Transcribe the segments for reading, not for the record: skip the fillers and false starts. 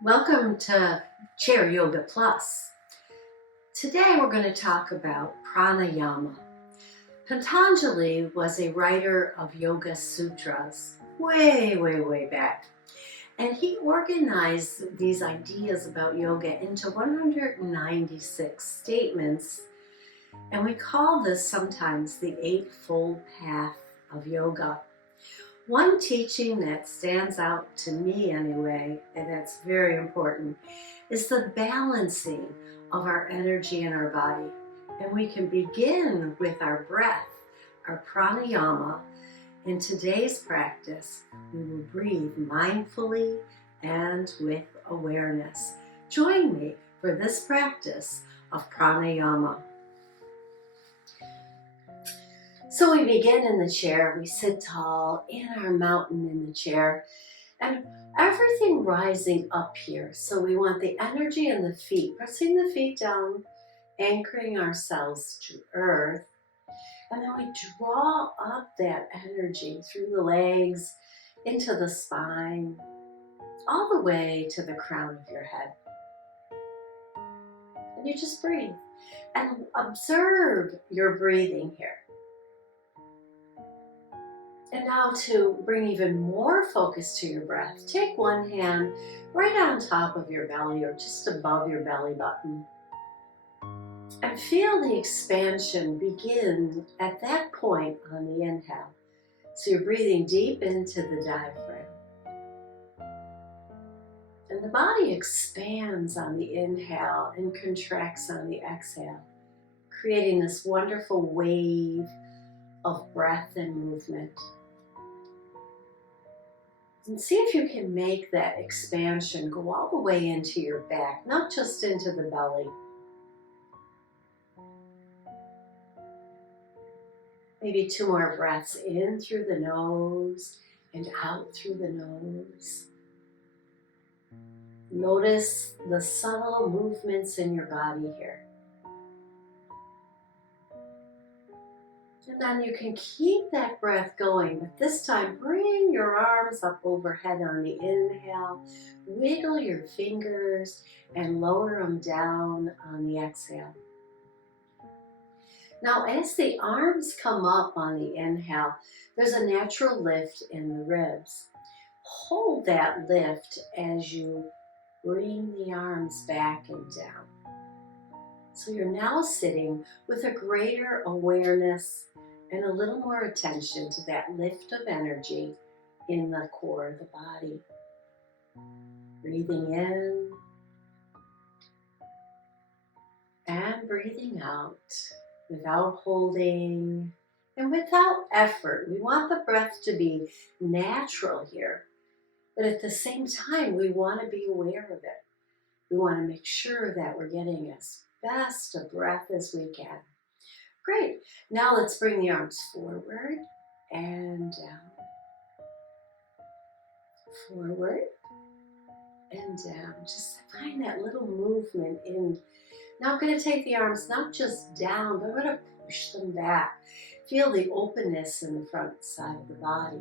Welcome to Chair Yoga Plus. Today we're going to talk about pranayama. Patanjali was a writer of Yoga Sutras way back. And he organized these ideas about yoga into 196 statements. And we call this sometimes the Eightfold Path of Yoga. One teaching that stands out to me anyway, and that's very important, is the balancing of our energy in our body. And we can begin with our breath, our pranayama. In today's practice, we will breathe mindfully and with awareness. Join me for this practice of pranayama. So we begin in the chair, we sit tall in our mountain in the chair, and everything rising up here. So we want the energy in the feet, pressing the feet down, anchoring ourselves to earth, and then we draw up that energy through the legs, into the spine, all the way to the crown of your head. And you just breathe and observe your breathing here. And now to bring even more focus to your breath, take one hand right on top of your belly or just above your belly button. And feel the expansion begin at that point on the inhale. So you're breathing deep into the diaphragm. And the body expands on the inhale and contracts on the exhale, creating this wonderful wave of breath and movement. And see if you can make that expansion go all the way into your back, not just into the belly. Maybe 2 more breaths in through the nose and out through the nose. Notice the subtle movements in your body here. And then you can keep that breath going, but this time bring your arms up overhead on the inhale, wiggle your fingers and lower them down on the exhale. Now as the arms come up on the inhale, there's a natural lift in the ribs. Hold that lift as you bring the arms back and down. So you're now sitting with a greater awareness and a little more attention to that lift of energy in the core of the body. Breathing in and breathing out without holding and without effort. We want the breath to be natural here, but at the same time, we want to be aware of it. We want to make sure that we're getting as best a breath as we can. Great. Now let's bring the arms forward and down. Forward and down. Just find that little movement in. Now I'm going to take the arms not just down, but I'm going to push them back. Feel the openness in the front side of the body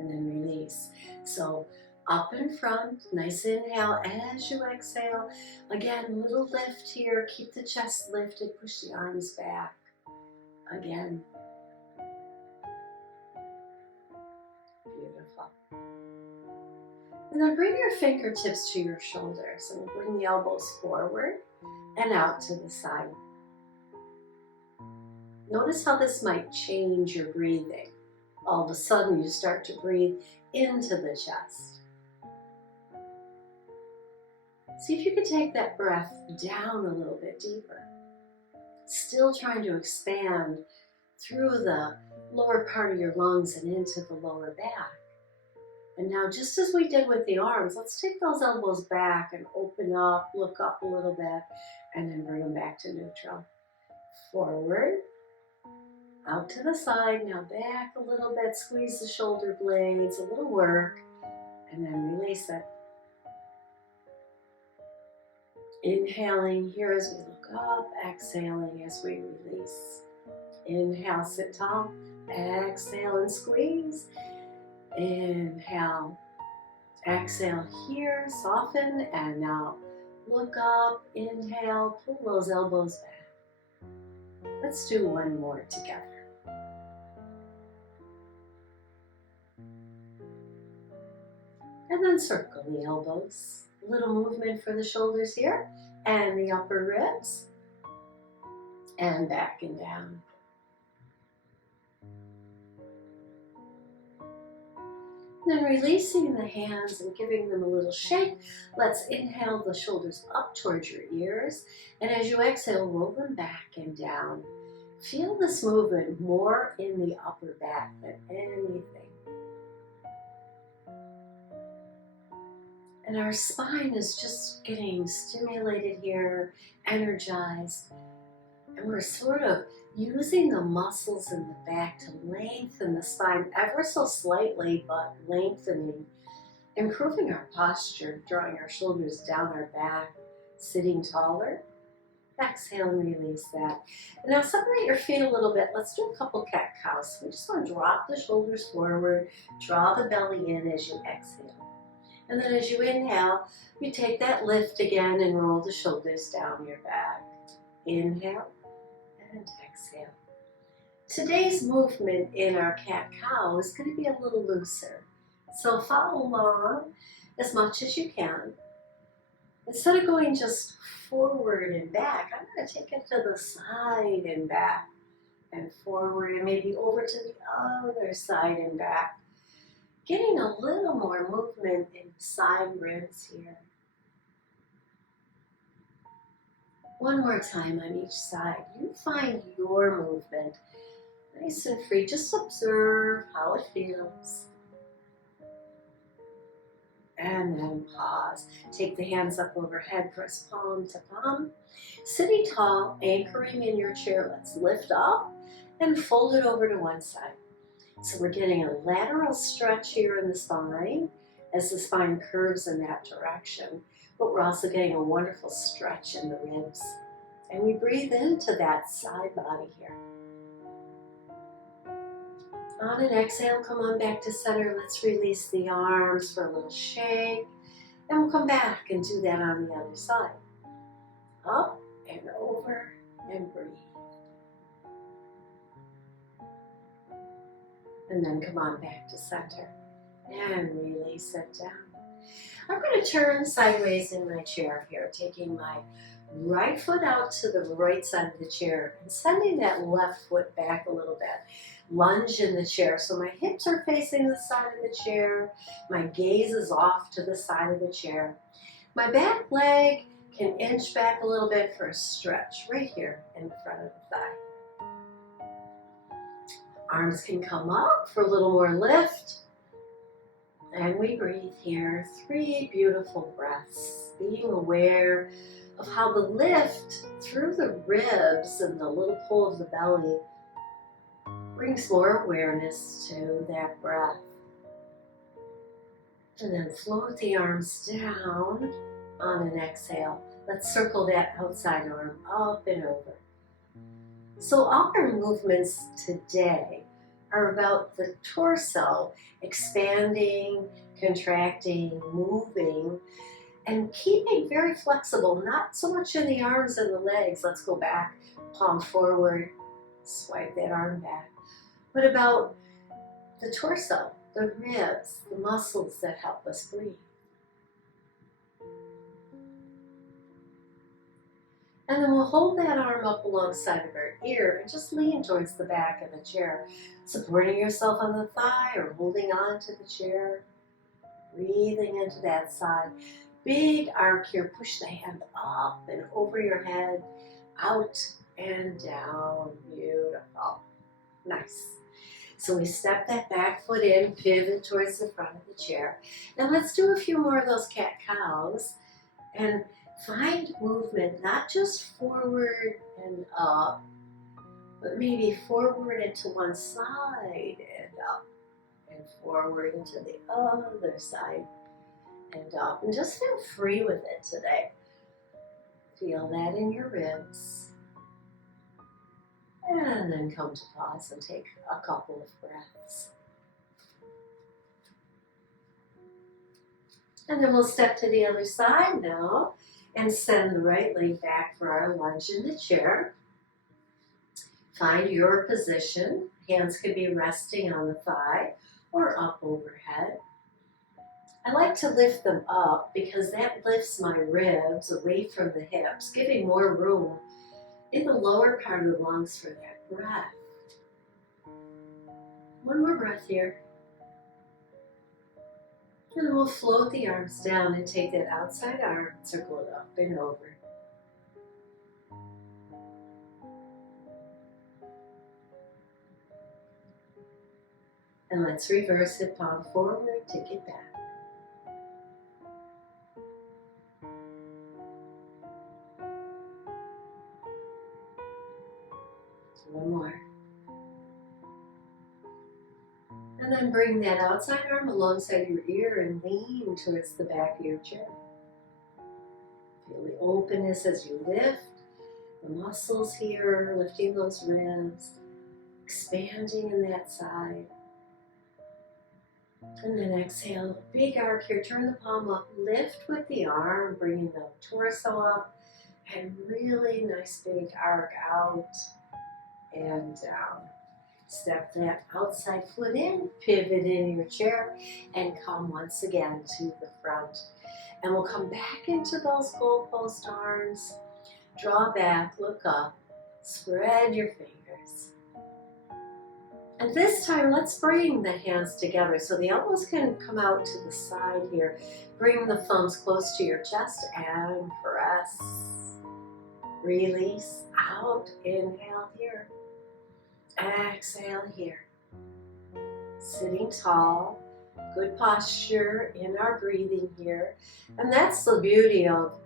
and then release. So up in front, nice inhale as you exhale. Again, little lift here. Keep the chest lifted, push the arms back. Again. Beautiful. And then bring your fingertips to your shoulders and bring the elbows forward and out to the side. Notice how this might change your breathing. All of a sudden you start to breathe into the chest. See if you can take that breath down a little bit deeper. Still trying to expand through the lower part of your lungs and into the lower back. And now just as we did with the arms, let's take those elbows back and open up, look up a little bit, and then bring them back to neutral. Forward, out to the side, now back a little bit, squeeze the shoulder blades, a little work, and then release it. Inhaling here as we look up, exhaling as we release. Inhale, sit tall, exhale and squeeze. Inhale Exhale here, soften, and now look up, inhale, pull those elbows back. Let's do one more together. And then circle the elbows. A little movement for the shoulders here, and the upper ribs, and back and down. Then releasing the hands and giving them a little shake. Let's inhale the shoulders up towards your ears. And as you exhale, roll them back and down. Feel this movement more in the upper back than anything. And our spine is just getting stimulated here, energized. And we're sort of using the muscles in the back to lengthen the spine ever so slightly, but lengthening, improving our posture, drawing our shoulders down our back, sitting taller. Exhale and release that. And now separate your feet a little bit. Let's do a couple cat-cows. We just want to drop the shoulders forward, draw the belly in as you exhale. And then as you inhale, you take that lift again and roll the shoulders down your back. Inhale and exhale. Today's movement in our cat-cow is going to be a little looser. So follow along as much as you can. Instead of going just forward and back, I'm going to take it to the side and back and forward and maybe over to the other side and back. Getting a little more movement in the side ribs here. One more time on each side. You find your movement nice and free. Just observe how it feels. And then pause. Take the hands up overhead, press palm to palm. Sitting tall, anchoring in your chair. Let's lift up and fold it over to one side. So we're getting a lateral stretch here in the spine as the spine curves in that direction. But we're also getting a wonderful stretch in the ribs. And we breathe into that side body here. On an exhale, come on back to center. Let's release the arms for a little shake. And we'll come back and do that on the other side. Up and over and breathe. And then come on back to center. And release it down. I'm going to turn sideways in my chair here, taking my right foot out to the right side of the chair and sending that left foot back a little bit. Lunge in the chair. So my hips are facing the side of the chair. My gaze is off to the side of the chair. My back leg can inch back a little bit for a stretch right here in the front of the thigh. Arms can come up for a little more lift. And we breathe here. 3 beautiful breaths. Being aware of how the lift through the ribs and the little pull of the belly brings more awareness to that breath. And then float the arms down on an exhale. Let's circle that outside arm up and over. So all our movements today are about the torso expanding, contracting, moving, and keeping very flexible, not so much in the arms and the legs. Let's go back, palm forward, swipe that arm back. But about the torso, the ribs, the muscles that help us breathe. And then we'll hold that arm up alongside of our ear and just lean towards the back of the chair, supporting yourself on the thigh or holding on to the chair, breathing into that side. Big arc here, push the hand up and over your head, out and down, beautiful, nice. So we step that back foot in, pivot towards the front of the chair. Now let's do a few more of those cat-cows and find movement, not just forward and up, but maybe forward and to one side and up, and forward and to the other side and up. And just feel free with it today. Feel that in your ribs. And then come to pause and take a couple of breaths. And then we'll step to the other side now and send the right leg back for our lunge in the chair. Find your position. Hands could be resting on the thigh or up overhead. I like to lift them up because that lifts my ribs away from the hips, giving more room in the lower part of the lungs for that breath. One more breath here. And we'll float the arms down and take that outside arm, circle it up and over. And let's reverse it, palm forward, take it back. One more. And then bring that outside arm alongside your ear and lean towards the back of your chair. Feel the openness as you lift, the muscles here, lifting those ribs, expanding in that side. And then exhale, big arc here, turn the palm up, lift with the arm, bringing the torso up, and really nice big arc out and down. Step that outside foot in, pivot in your chair, and come once again to the front. And we'll come back into those goalpost arms, draw back, look up, spread your fingers. And this time, let's bring the hands together so the elbows can come out to the side here. Bring the thumbs close to your chest and press. Release out, inhale here. Exhale here. Sitting tall, good posture in our breathing here. And that's the beauty of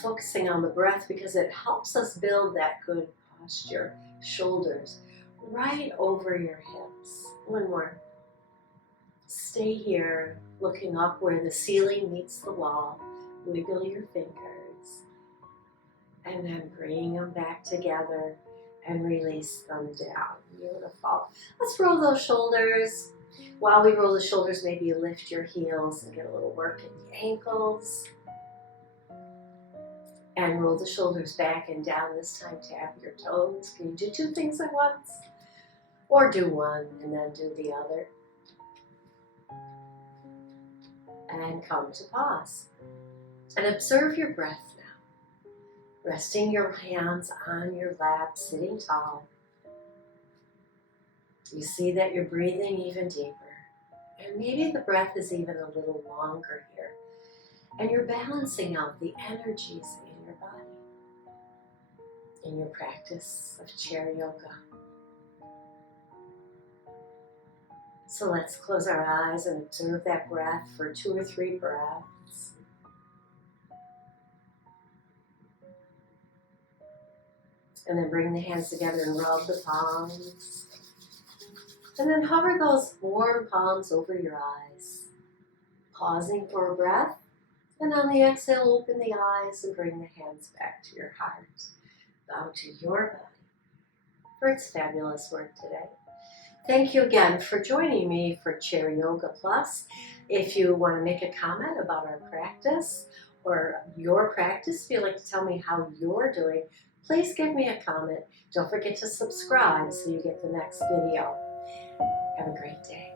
focusing on the breath, because it helps us build that good posture. Shoulders right over your hips. One more. Stay here, looking up where the ceiling meets the wall. Wiggle your fingers. And then bring them back together and release them down. Beautiful. Let's roll those shoulders. While we roll the shoulders, maybe you lift your heels and get a little work in the ankles. And roll the shoulders back and down. This time tap your toes. Can you do two things at once? Or do one and then do the other. And come to pause. And observe your breath now. Resting your hands on your lap, sitting tall. You see that you're breathing even deeper. And maybe the breath is even a little longer here. And you're balancing out the energies in your body in your practice of chair yoga. So let's close our eyes and observe that breath for 2 or 3 breaths. And then bring the hands together and rub the palms. And then hover those warm palms over your eyes. Pausing for a breath. And on the exhale, open the eyes and bring the hands back to your heart. Bow to your body for its fabulous work today. Thank you again for joining me for Chair Yoga Plus. If you want to make a comment about our practice or your practice, if you'd like to tell me how you're doing, please give me a comment. Don't forget to subscribe so you get the next video. Have a great day.